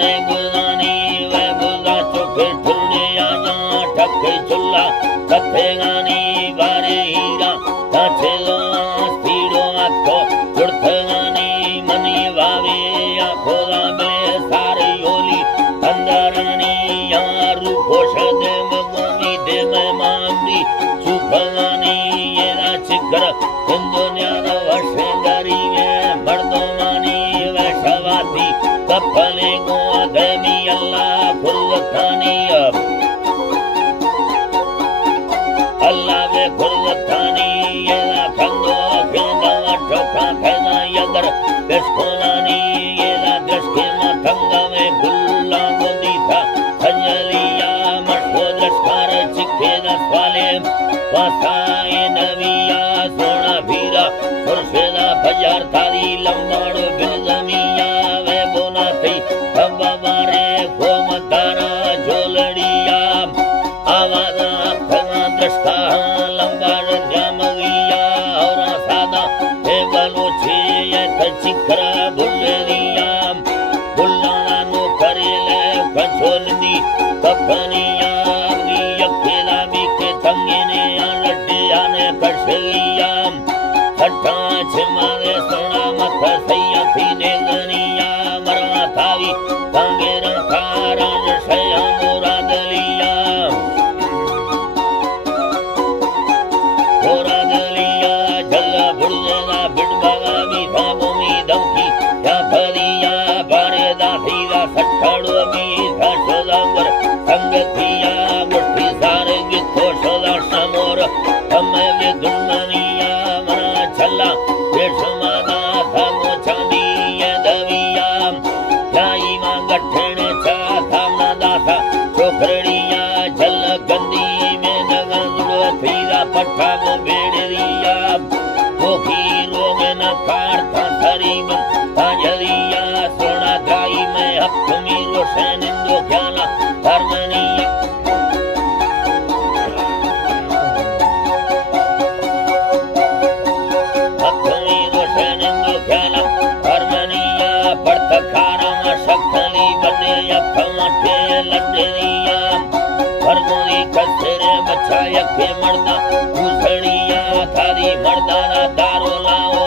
ने गुजानी वे गुजा चुके ठुरने आजा ठके चुल्ला कथे गानी बारे हीरा ताचे लो स्पीडो आखो जुड़थ गानी मनी वावे आखो लाबे सारे योली अंदरनी यारू पोषदे मगोमी दे मैं मामरी चुपगानी ये ना चिकर दुनिया दा वशंगरी में मर्दों मानी वैशवादी कपले को आदमी अल्लाह खुलतानी अल्लाह वे खुलतानी ये ना खंदो खेदा ठोका खेदा यदर बेस्कोनानी ये ना दृष्टि मतंगा में गुल्ला गोदी था संजलिया मठो दृष्कार चिखे दस्वाले वासाए नविया सोना भीरा मुर्शिदा फजार थारी लंबाड़ बिन जमिया वे बोना थी हम बारे को मतारा झोलड़िया आवाजा फगा दृष्टा लंबाड़ जामविया और सादा हे बलोचे ये चिकरा बुल्लिया बुल्ला नो करेले कंचोलनी कपनिया अकेला भी के तंगे ने लड्डिया ने कशलिया हटा छिमावे सोना मत सैया थी ने गनिया मरवा थावी तंगे रखारा शया मुरादलिया मुरादलिया जल बुड़ना बिड़बागा भी था भूमि दमकी या भरिया बारे दासी दा सठड़ो भी था सोदांगर संगतिया मुट्ठी सारे गिथो सोदा समोर हमें वे दुनिया मना चला बेशमादा था मोचानी ये दविया जाई मां गठण चा था मदा था छोकरड़िया जल गंदी में नगंदो थीरा पट्टा वो बेड़रिया भूखी रोग न कारता थरीब ताजरिया सोना गाई में हफ्मी रोशन इंदो ख्याला धर्मनिया हफ्मी रोशन इंदो ख्याला धर्मनिया पड़त खारा शक्ली बने अखमा थे लड़निया भरमोरी कसरे बच्चा यखे मर्दा घुसड़िया थारी मर्दाना दारो लाओ